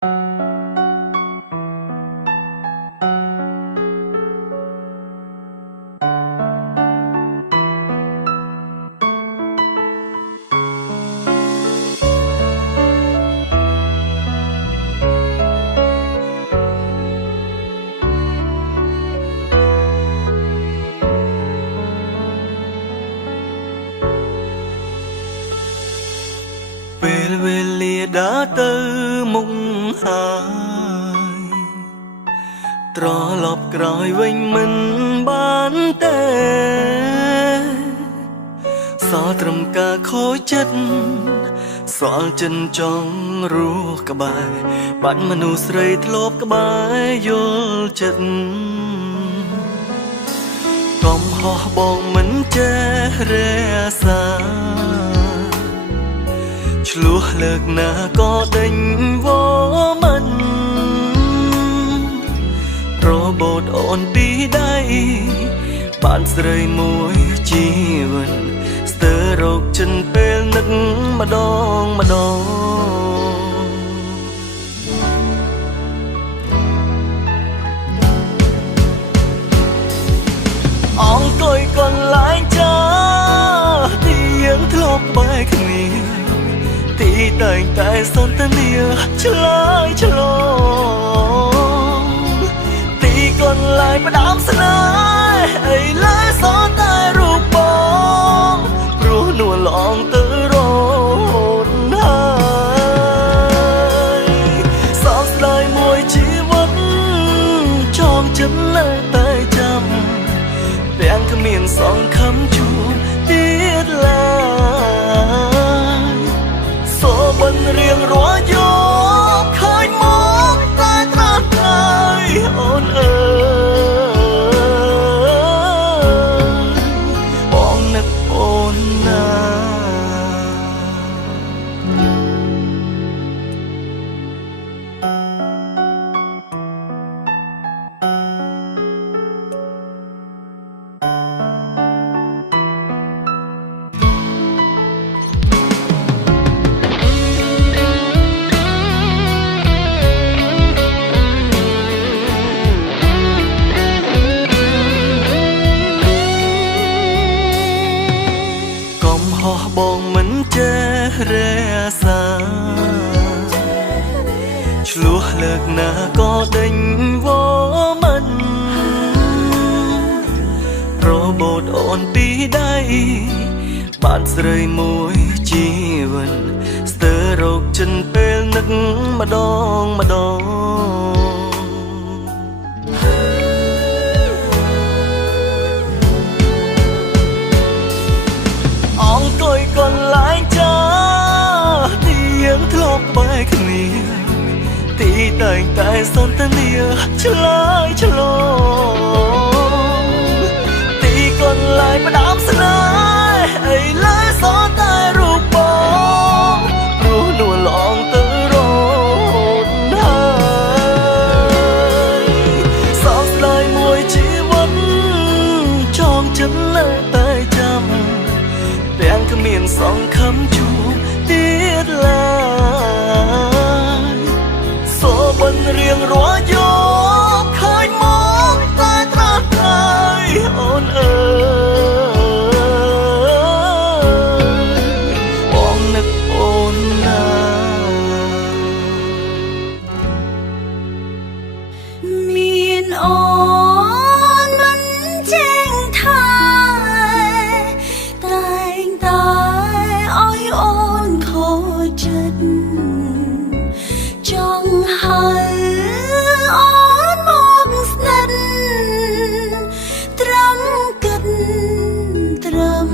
ពេលវេលាដើរទៅមុខហើយត្រឡប់ក្រោយវិញមិនបានទេសល់ត្រឹមការខូចចិត្តសល់ចិនចង់រស់ក្បែរបាត់មនុស្សស្រីធ្លាប់ក្បែរយល់ចិត្តកុំហោះបងមិនចេះរក្សាឆ្លោះលើកណាក៏ដេញវមិនរបូតអូនពីដៃបានស្រីមួយជីវិតស្ទើររោគចិនពេលនឹកម្ដងអង្គុយកន្លែងចាទីយើងធ្លាប់បែកគ្នាទីតែងតែសន្ទនាឆ្លើយឆ្លងទីកន្លែងផ្ដាំស្នេហ៍ឥឡូវសល់តែរូបបងព្រោះនួនឡងទៅរហូតហើយសោកស្ដាយមួយជីវិតចងចិត្តនៅតែចាំទាំងគ្មានសង្ឃឹមជួបទៀតឡើយសូមមិនរៀងរាល់យកឃើញមកតែត្រាស់ថ្ងៃអូនអើយបងនឹកអូនណាបងមិនចេះរក្សាឆ្លោះលើកណាក៏ដេញវមិនរបូតអូនពីដៃបានស្រីមួយជីវិតស្ទើររោគចិនពេលនឹកម្ដងអង្គុយកន្លែងចាទីយើងធ្លាប់បែកគ្នាទីតែងតែសន្ទនាឆ្លើយឆ្លងទីកន្លែងផ្ដាំស្នេហ៍ឥឡូវសល់តែរូបបងព្រោះនួនឡងទៅរហូតហើយសោកស្ដាយមួយជីវិតចងចិត្តនៅតែចាំទាំងគ្មានសង្ឃឹមជួបទៀតឡើយសូមមិនរៀងរាល់យកឃើញមកតែត្រាស់ថ្ងៃអូនអើយបងនឹកអូនណាមានអូនមិនចេញថាតែងតែឲ្យអូនខូចចិត្តចង់ហៅអូនមកស្និទ្ធត្រឹមគិតត្រឹម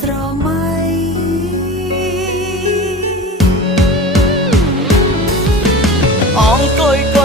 ស្រមៃអង្គុយក